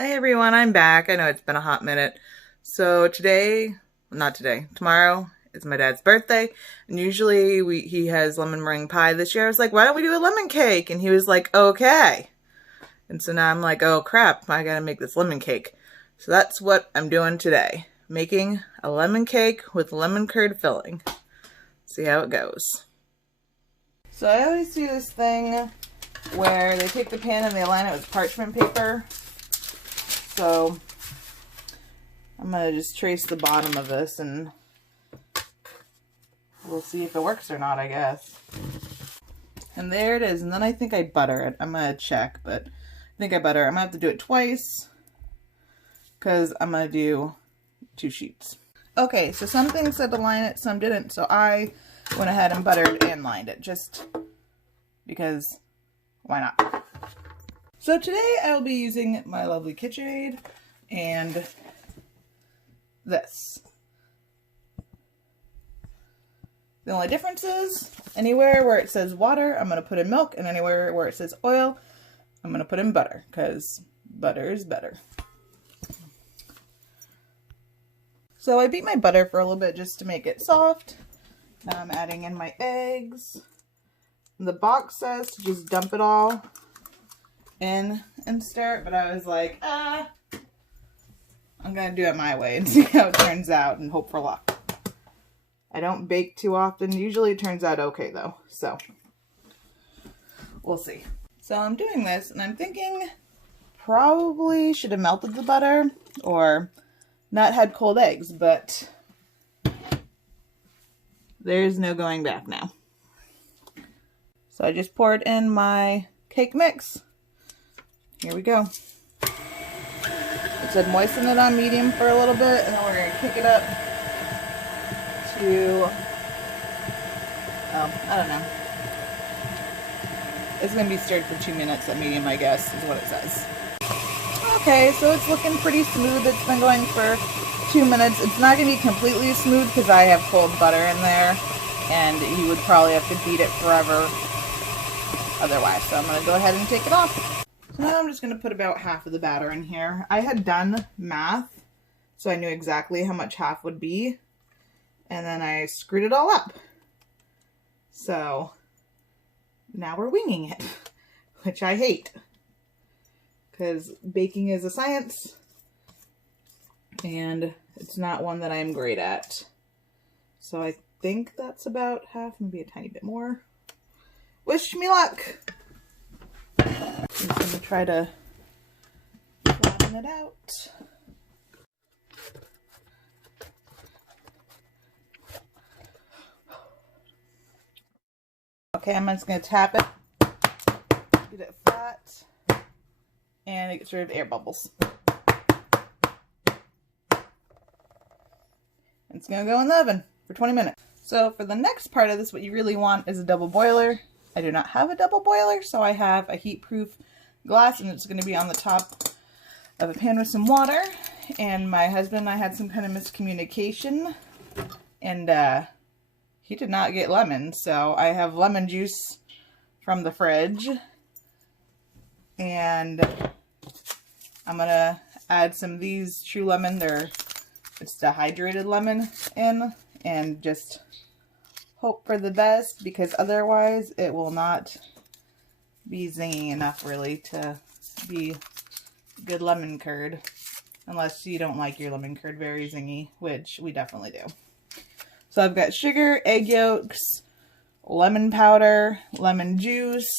Hey everyone, I'm back. I know it's been a hot minute. So not today, tomorrow is my dad's birthday, and usually he has lemon meringue pie. This year I was like, why don't we do a lemon cake? And he was like, okay. And so now I'm like, oh crap, I gotta make this lemon cake. So that's what I'm doing today. Making a lemon cake with lemon curd filling. See how it goes. So I always do this thing where they take the pan and they line it with parchment paper. So I'm going to just trace the bottom of this and we'll see if it works or not, I guess. And there it is. And then I think I butter it. I'm going to check, but I think I butter it. I'm going to have to do it twice because I'm going to do 2 sheets. Okay, so some things said to line it, some didn't. So I went ahead and buttered and lined it just because why not? So today I'll be using my lovely KitchenAid and this. The only difference is anywhere where it says water, I'm going to put in milk, and anywhere where it says oil, I'm going to put in butter, because butter is better. So I beat my butter for a little bit just to make it soft. Now I'm adding in my eggs. The box says to just dump it all in and stir it, but I was like, I'm gonna do it my way and see how it turns out and hope for luck. I don't bake too often. Usually it turns out okay though, so we'll see. So I'm doing this and I'm thinking probably should have melted the butter or not had cold eggs, but there's no going back now. So I just poured in my cake mix. Here we go. It said moisten it on medium for a little bit, and then we're going to kick it up to, I don't know. It's going to be stirred for 2 minutes at medium, I guess, is what it says. Okay, so it's looking pretty smooth. It's been going for 2 minutes. It's not going to be completely smooth because I have cold butter in there, and you would probably have to beat it forever otherwise. So I'm going to go ahead and take it off. So now I'm just going to put about half of the batter in here. I had done math, so I knew exactly how much half would be. And then I screwed it all up. So now we're winging it, which I hate. Because baking is a science, and it's not one that I'm great at. So I think that's about half, maybe a tiny bit more. Wish me luck! I'm just going to try to flatten it out. Okay, I'm just going to tap it, get it flat, and it gets rid of air bubbles. It's going to go in the oven for 20 minutes. So for the next part of this, what you really want is a double boiler. I do not have a double boiler, so I have a heat-proof glass, and it's going to be on the top of a pan with some water. And my husband and I had some kind of miscommunication, and he did not get lemon, so I have lemon juice from the fridge, and I'm going to add some of these True Lemon. It's dehydrated lemon in, and just hope for the best, because otherwise it will not be zingy enough really to be good lemon curd, unless you don't like your lemon curd very zingy, which we definitely do. So I've got sugar, egg yolks, lemon powder, lemon juice,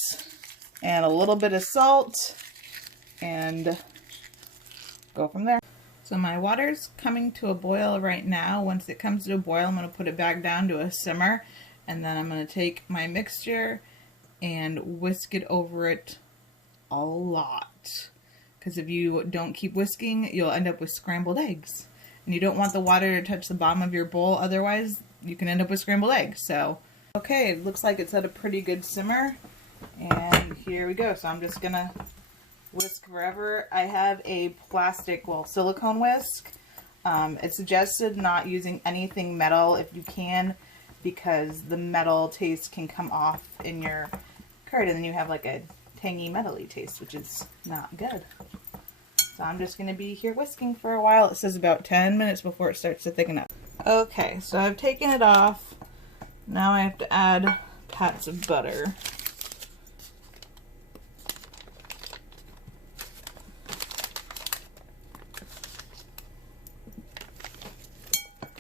and a little bit of salt, and go from there. So my water's coming to a boil right now. Once it comes to a boil, I'm going to put it back down to a simmer, and then I'm going to take my mixture and whisk it over it a lot. Because if you don't keep whisking, you'll end up with scrambled eggs. And you don't want the water to touch the bottom of your bowl, otherwise you can end up with scrambled eggs. So, okay, it looks like it's at a pretty good simmer. And here we go. So I'm just going to whisk wherever. I have a plastic, silicone whisk. It's suggested not using anything metal if you can, because the metal taste can come off in your curd, and then you have like a tangy metally taste, which is not good. So I'm just going to be here whisking for a while. It says about 10 minutes before it starts to thicken up. Okay, so I've taken it off. Now I have to add pats of butter.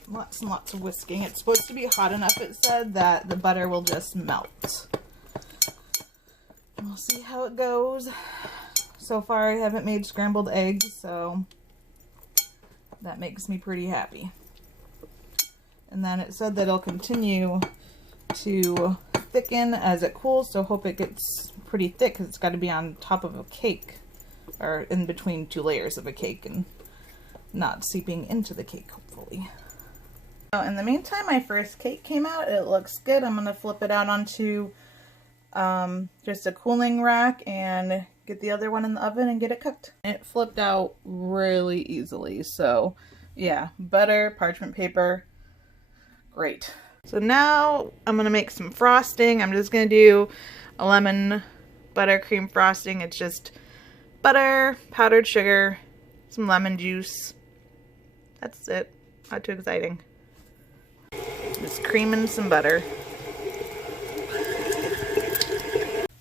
Lots and lots of whisking. It's supposed to be hot enough, it said, that the butter will just melt. We'll see how it goes. So far I haven't made scrambled eggs, so that makes me pretty happy. And then it said that it'll continue to thicken as it cools, so hope it gets pretty thick because it's got to be on top of a cake, or in between two layers of a cake and not seeping into the cake, hopefully. So in the meantime, my first cake came out. It looks good. I'm going to flip it out onto just a cooling rack and get the other one in the oven and get it cooked. It flipped out really easily, so yeah, butter, parchment paper, great. So now I'm gonna make some frosting. I'm just gonna do a lemon buttercream frosting. It's just butter, powdered sugar, some lemon juice. That's it. Not too exciting. Just cream and some butter.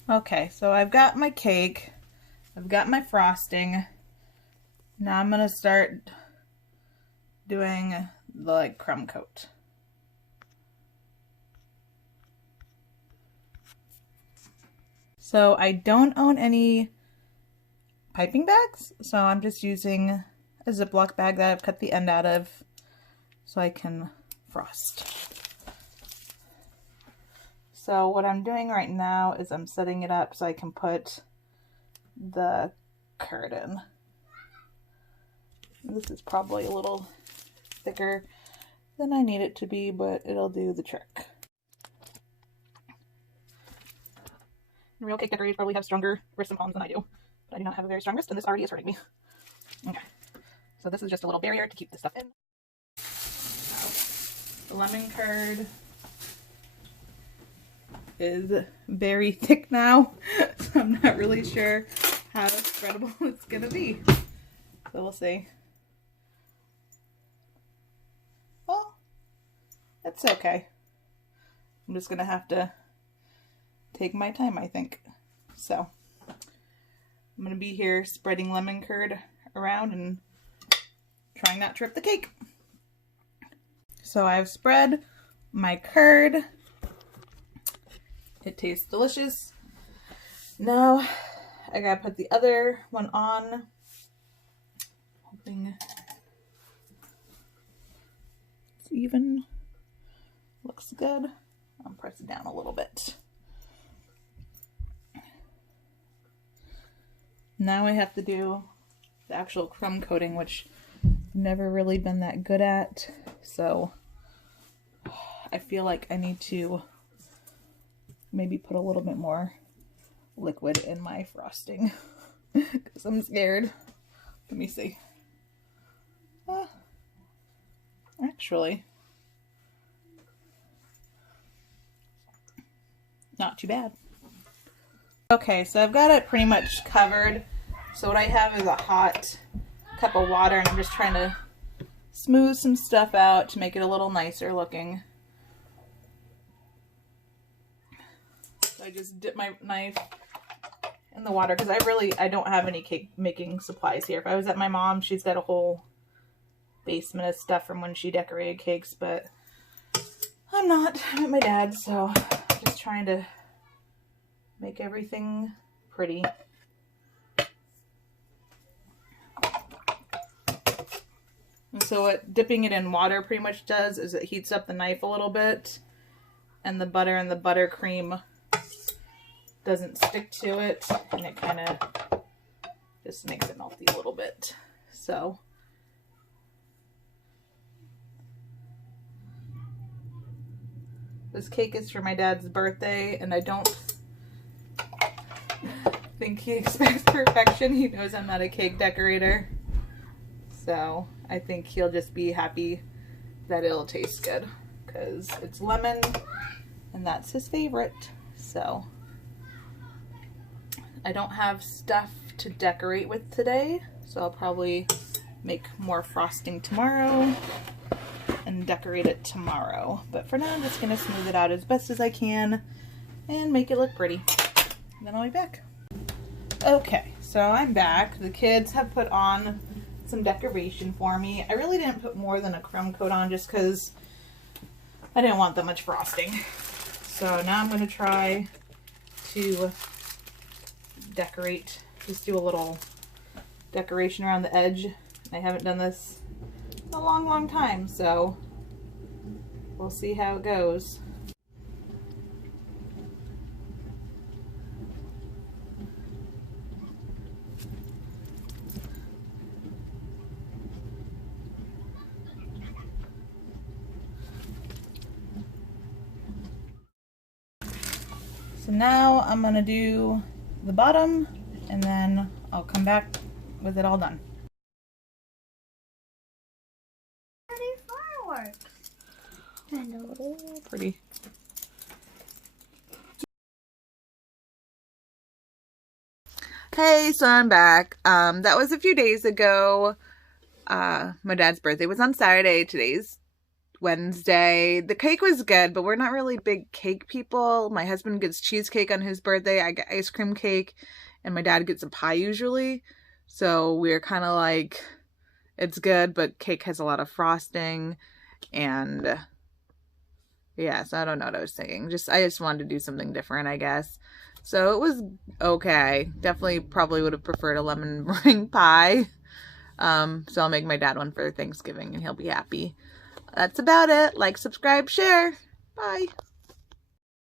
Okay, so I've got my cake. I've got my frosting. Now I'm gonna start doing the crumb coat. So I don't own any piping bags, so I'm just using a Ziploc bag that I've cut the end out of so I can frost. So what I'm doing right now is I'm setting it up so I can put the curd in. This is probably a little thicker than I need it to be, but it'll do the trick. Real cake decorators probably have stronger wrists and palms than I do, but I do not have a very strong wrist, and this already is hurting me. Okay, so this is just a little barrier to keep the stuff in. So, the lemon curd is very thick now, so I'm not really sure how spreadable it's gonna be. So we'll see. Well, that's okay. I'm just gonna have to take my time, I think. So I'm gonna be here spreading lemon curd around and trying not to rip the cake. So I've spread my curd. It tastes delicious. Now I gotta put the other one on. Hoping it's even. Looks good. I'll press it down a little bit. Now I have to do the actual crumb coating, which I've never really been that good at. So I feel like I need to maybe put a little bit more liquid in my frosting because I'm scared. Let me see. Actually, not too bad. Okay, so I've got it pretty much covered. So what I have is a hot cup of water, and I'm just trying to smooth some stuff out to make it a little nicer looking. So I just dip my knife in the water because I don't have any cake making supplies here. If I was at my mom's, she's got a whole basement of stuff from when she decorated cakes, but I'm not. I'm at my dad's, so I'm just trying to make everything pretty. And so what dipping it in water pretty much does is it heats up the knife a little bit, and the butter and the buttercream doesn't stick to it, and it kind of just makes it melty a little bit. So this cake is for my dad's birthday, and I don't think he expects perfection. He knows I'm not a cake decorator. So I think he'll just be happy that it'll taste good because it's lemon and that's his favorite. So I don't have stuff to decorate with today, So I'll probably make more frosting tomorrow and decorate it tomorrow. But for now, I'm just going to smooth it out as best as I can and make it look pretty. And then I'll be back. Okay, so I'm back. The kids have put on some decoration for me. I really didn't put more than a crumb coat on just because I didn't want that much frosting. So now I'm going to try to decorate, just do a little decoration around the edge. I haven't done this in a long time, so we'll see how it goes. So now I'm gonna do the bottom and then I'll come back with it all done. Fireworks. Oh, pretty. Hey, so I'm back. That was a few days ago. My dad's birthday was on Saturday. Today's Wednesday. The cake was good, but we're not really big cake people. My husband gets cheesecake on his birthday. I get ice cream cake, and my dad gets a pie usually. So we're kind of like, it's good, but cake has a lot of frosting, and yeah, so I don't know what I was thinking. I just wanted to do something different, I guess. So it was okay. Definitely probably would have preferred a lemon meringue pie. So I'll make my dad one for Thanksgiving and he'll be happy. That's about it. Like, subscribe, share. Bye.